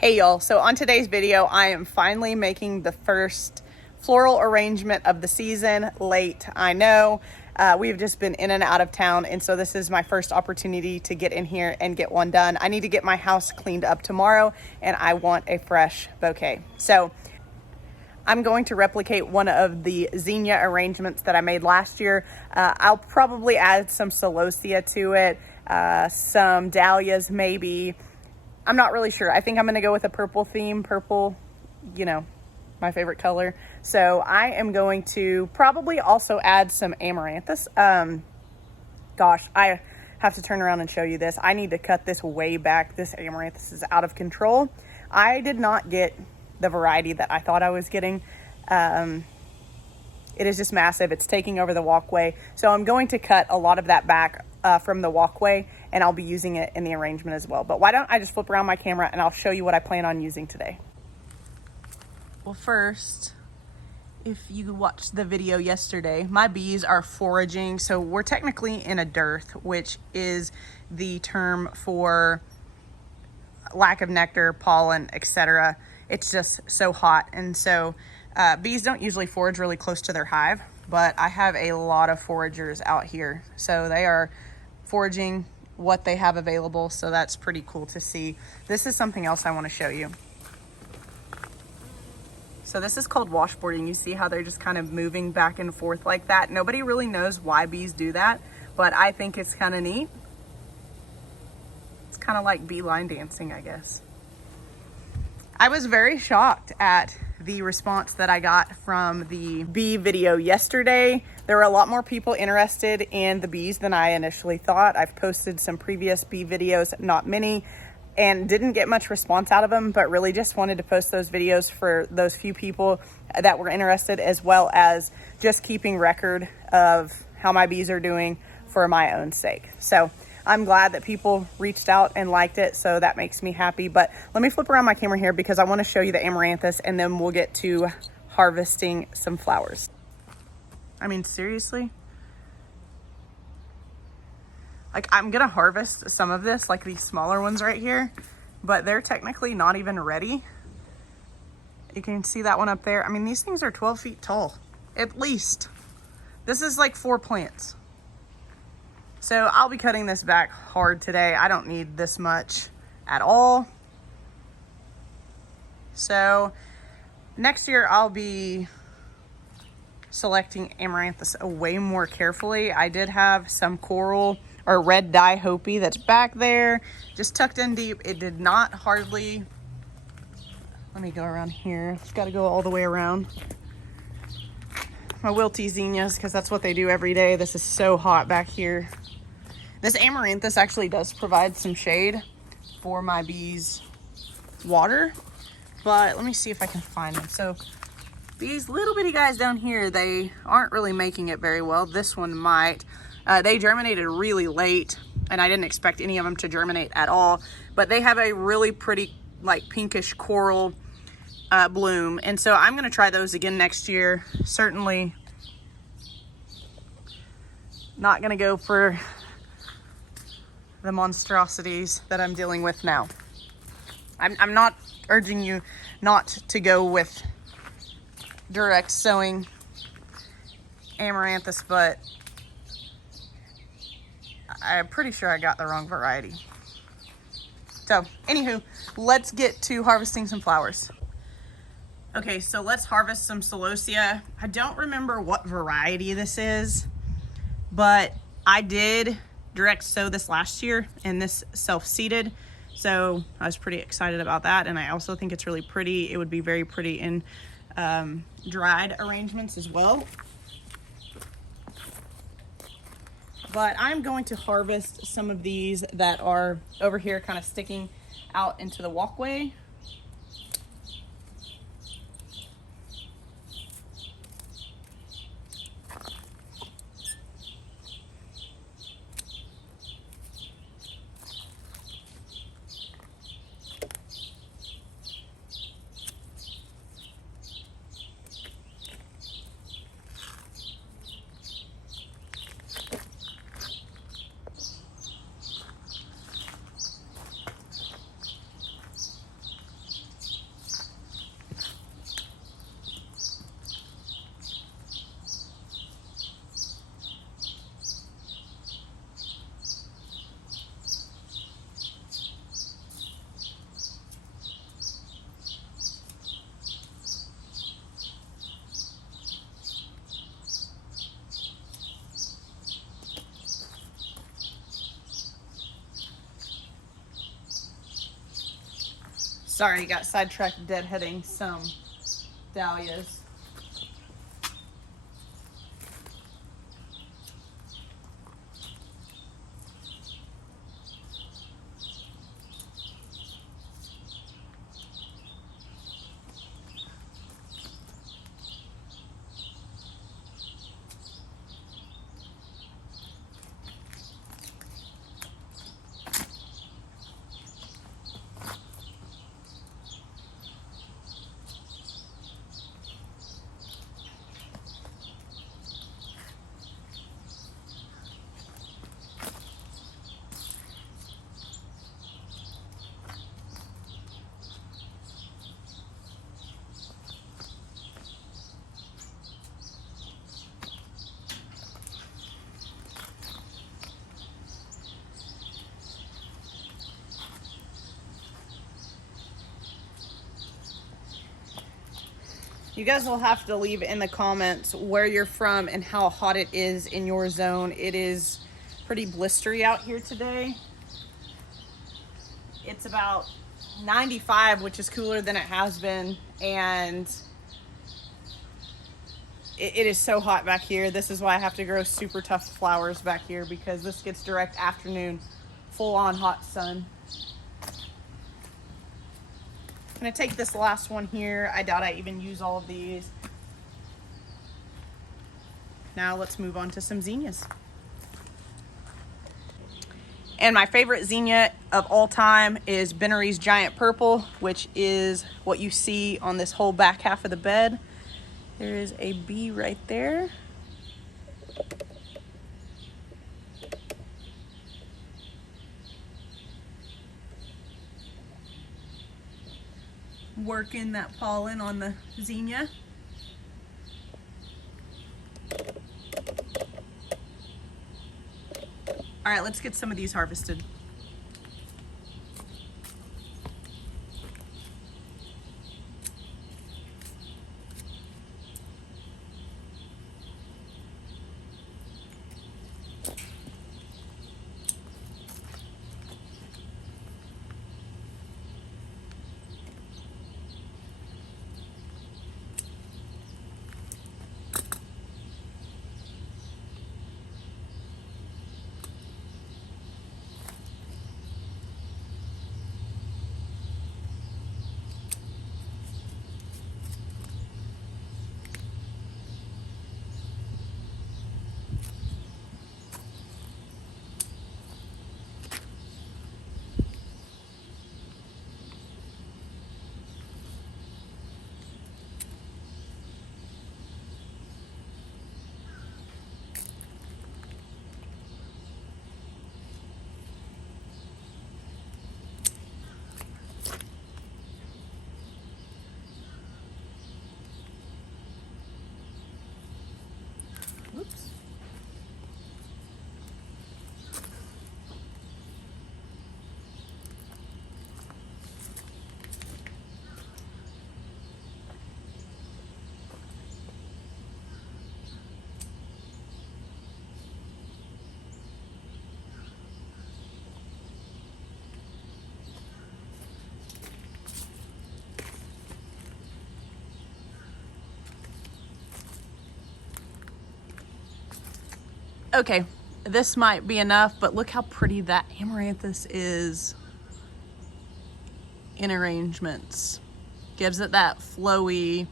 Hey y'all, so on today's video, I am finally making the first floral arrangement of the season. Late, I know. We've just been in and out of town, and so this is my first opportunity to get in here and get one done. I need to get my house cleaned up tomorrow, and I want a fresh bouquet. So I'm going to replicate one of the zinnia arrangements that I made last year. I'll probably add some celosia to it, some dahlias maybe. I'm not really sure. I think I'm going to go with a purple theme. Purple, you know, my favorite color. So I am going to probably also add some amaranthus. Gosh, I have to turn around and show you this. I need to cut this way back. This amaranthus is out of control. I did not get the variety that I thought I was getting. It is just massive. It's taking over the walkway. So I'm going to cut a lot of that back from the walkway, and I'll be using it in the arrangement as well. But why don't I just flip around my camera and I'll show you what I plan on using today. Well, first, if you watched the video yesterday, my bees are foraging. So we're technically in a dearth, which is the term for lack of nectar, pollen, etc. It's just so hot. And so bees don't usually forage really close to their hive, but I have a lot of foragers out here. So they are foraging what they have available. So that's pretty cool to see. This is something else I want to show you. So this is called washboarding. You see how they're just kind of moving back and forth like that. Nobody really knows why bees do that, but I think it's kind of neat. It's kind of like bee line dancing, I guess. I was very shocked at the response that I got from the bee video yesterday. There were a lot more people interested in the bees than I initially thought. I've posted some previous bee videos, not many, and didn't get much response out of them, but really just wanted to post those videos for those few people that were interested, as well as just keeping record of how my bees are doing for my own sake. So I'm glad that people reached out and liked it, so that makes me happy. But let me flip around my camera here because I want to show you the amaranthus, and then we'll get to harvesting some flowers. I mean, seriously? Like, I'm gonna harvest some of this, like these smaller ones right here, but they're technically not even ready. You can see that one up there. I mean, these things are 12 feet tall, at least. This is like 4 plants. So I'll be cutting this back hard today. I don't need this much at all. So next year I'll be selecting amaranthus way more carefully. I did have some coral or red dye hopi that's back there, just tucked in deep. It did not hardly, let me go around here. It's got to go all the way around. My wilty zinnias, because that's what they do every day. This is so hot back here. This amaranthus actually does provide some shade for my bees' water, but let me see if I can find them. So these little bitty guys down here, they aren't really making it very well. This one might. They germinated really late, and I didn't expect any of them to germinate at all, but they have a really pretty like pinkish coral bloom, and so I'm going to try those again next year. Certainly not going to go for the monstrosities that I'm dealing with now. I'm not urging you not to go with direct sowing amaranthus, but I'm pretty sure I got the wrong variety. So anywho, let's get to harvesting some flowers. Okay, so let's harvest some celosia. I don't remember what variety this is, but I did direct sow this last year, and this self-seeded, so I was pretty excited about that. And I also think it's really pretty. It would be very pretty in dried arrangements as well. But I'm going to harvest some of these that are over here kind of sticking out into the walkway. Sorry, got sidetracked deadheading some dahlias. You guys will have to leave in the comments where you're from and how hot it is in your zone. It is pretty blistery out here today. It's about 95, which is cooler than it has been, and it is so hot back here. This is why I have to grow super tough flowers back here, because this gets direct afternoon, full-on hot sun. I'm gonna take this last one here. I doubt I even use all of these. Now let's move on to some zinnias. And my favorite zinnia of all time is Bennery's Giant Purple, which is what you see on this whole back half of the bed. There is a bee right there. Working that pollen on the zinnia. All right, let's get some of these harvested. Oops. Okay, this might be enough, but look how pretty that amaranthus is in arrangements. Gives it that flowy,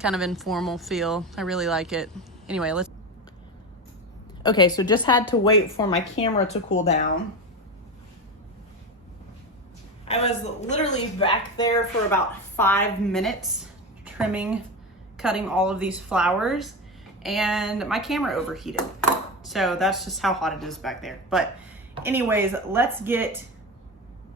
kind of informal feel. I really like it. Anyway, let's... Okay, so just had to wait for my camera to cool down. I was literally back there for about 5 minutes trimming, cutting all of these flowers, and my camera overheated. So that's just how hot it is back there. But anyways, let's get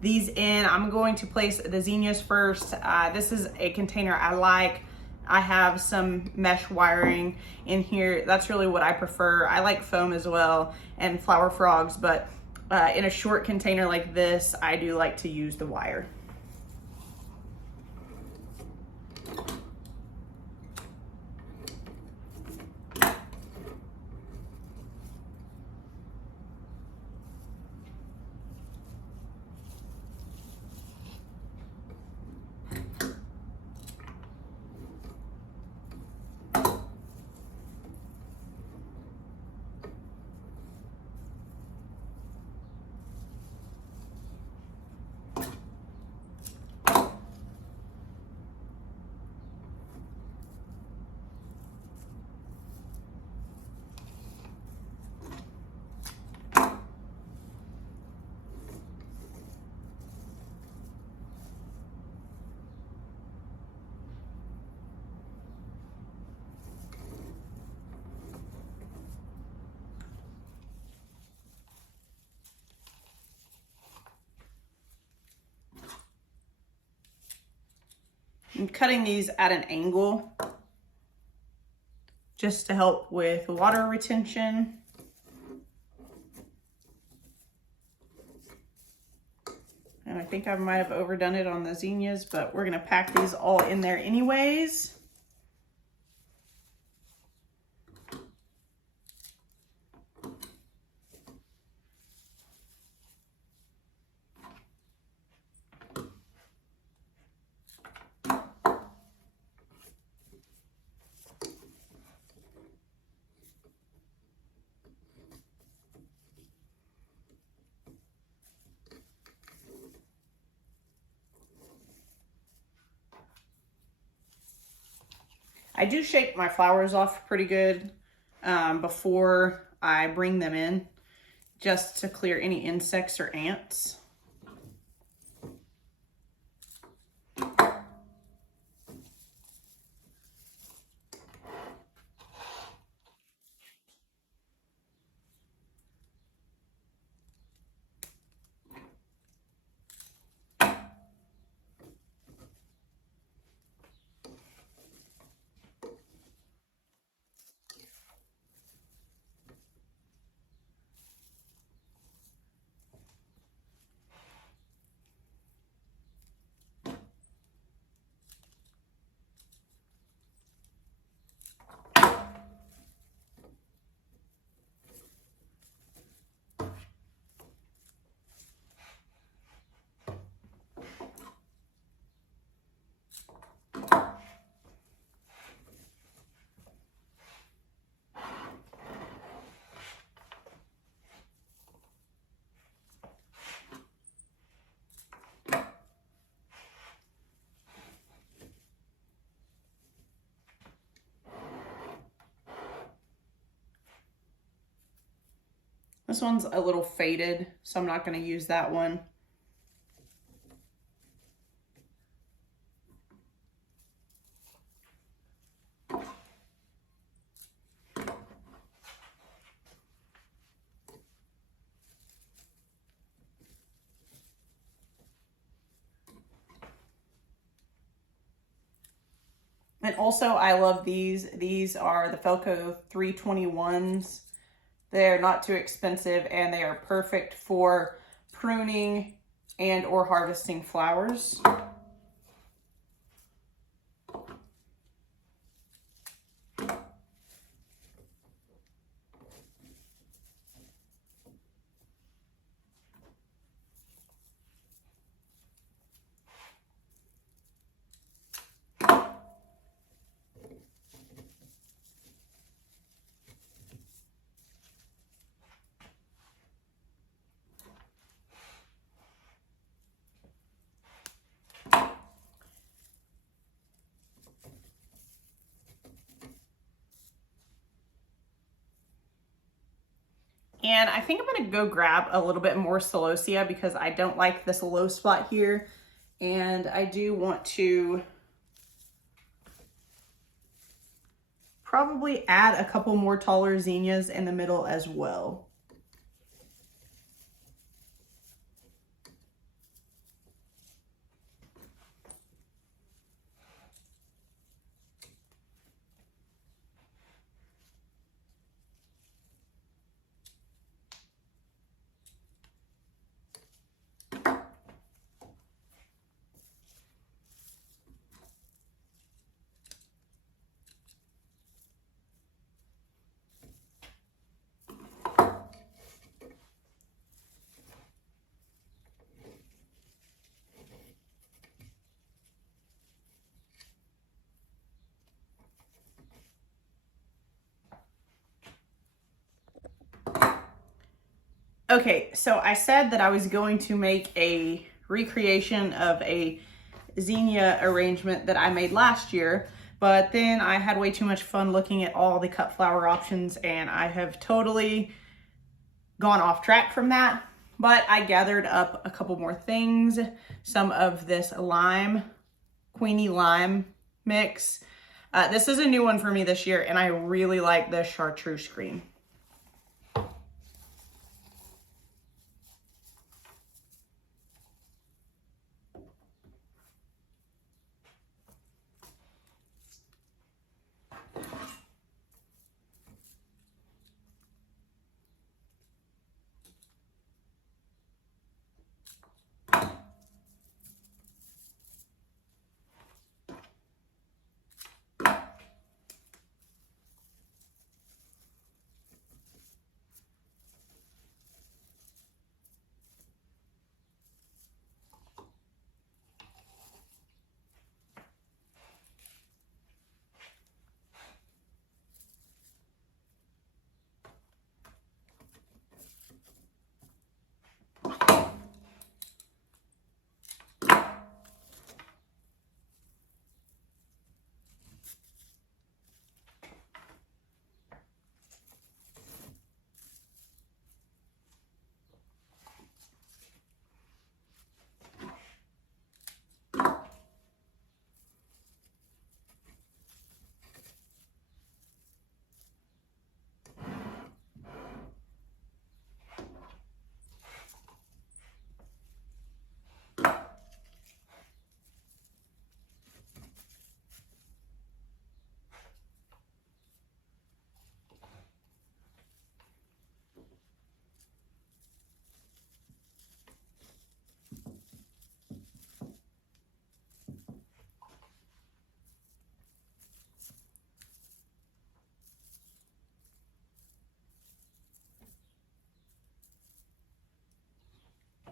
these in. I'm going to place the zinnias first. This is a container I like. I have some mesh wiring in here. That's really what I prefer. I like foam as well and flower frogs, but in a short container like this, I do like to use the wire. I'm cutting these at an angle just to help with water retention. And I think I might have overdone it on the zinnias, but we're gonna pack these all in there anyways. I do shake my flowers off pretty good before I bring them in, just to clear any insects or ants. This one's a little faded, so I'm not going to use that one. And also, I love these. These are the Felco 321s. They're not too expensive, and they are perfect for pruning and or harvesting flowers. And I think I'm gonna go grab a little bit more celosia because I don't like this low spot here. And I do want to probably add a couple more taller zinnias in the middle as well. Okay, so I said that I was going to make a recreation of a zinnia arrangement that I made last year, but then I had way too much fun looking at all the cut flower options and I have totally gone off track from that. But I gathered up a couple more things, some of this lime, Queenie lime mix. This is a new one for me this year and I really like the chartreuse green.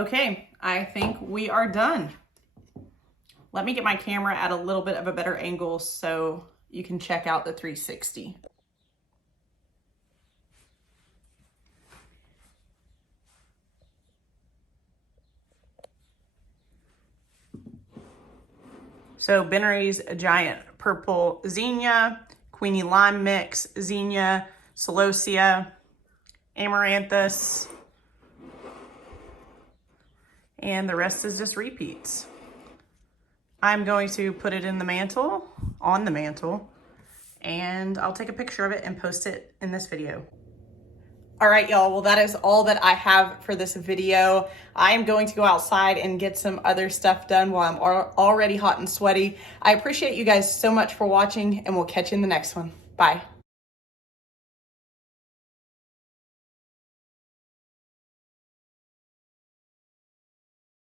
Okay, I think we are done. Let me get my camera at a little bit of a better angle so you can check out the 360. So Bennery's Giant Purple Zinnia, Queenie Lime Mix, Zinnia, Celosia, Amaranthus, and the rest is just repeats. I'm going to put it in the mantle, on the mantle, and I'll take a picture of it and post it in this video. All right, y'all, well, that is all that I have for this video. I am going to go outside and get some other stuff done while I'm already hot and sweaty. I appreciate you guys so much for watching, and we'll catch you in the next one. Bye.